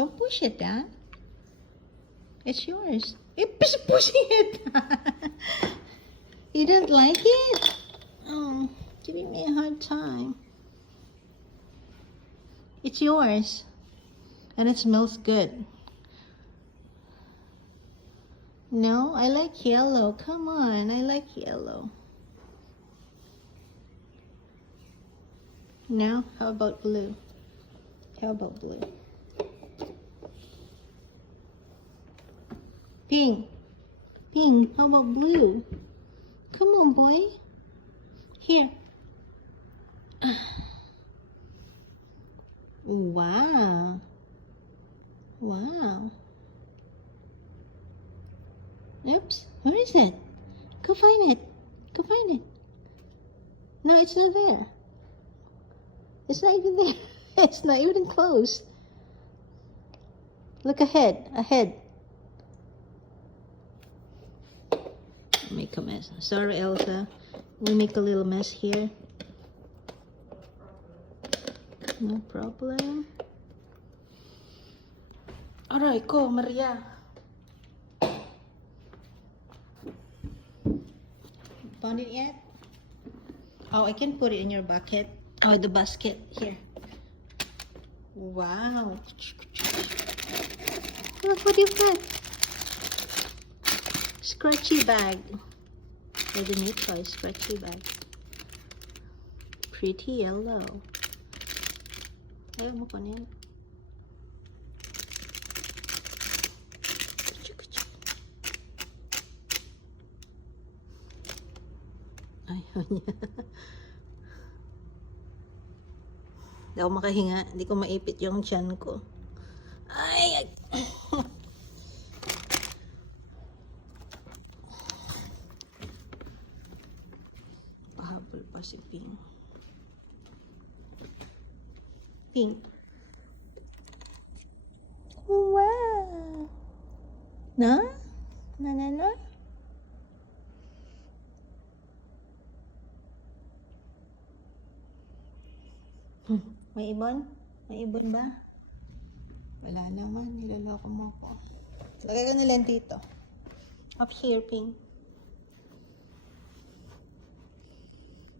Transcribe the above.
Don't push it, Dad. It's yours. You're pushing it. You don't like it? Oh, giving me a hard time. It's yours. And it smells good. No, I like yellow. Come on, I like yellow. No? How about blue? How about blue? Pink. Pink. How about blue? Come on, boy. Here. Wow. Wow. Oops. Where is it? Go find it. Go find it. No, it's not there. It's not even there. It's not even close. Look ahead. Ahead. Make a mess. Sorry, Elsa. We make a little mess here. No problem. Alright, go, Maria. Found it yet? Oh, I can put it in your bucket. Oh, the basket. Here. Wow. Look what you've got. Scratchy bag. Or the new toy, scratchy bag. Pretty yellow. Ayaw mo pa niyan. Ayaw niya. Hindi ako makahinga. Hindi ko maipit yung tiyan ko. Ay! Pahabol pa si Pink. Pink. Wow! Na? Na? May ibon? May ibon ba? Wala naman. Niloloko mo ko. Lagay ko nila dito. Up here, Pink.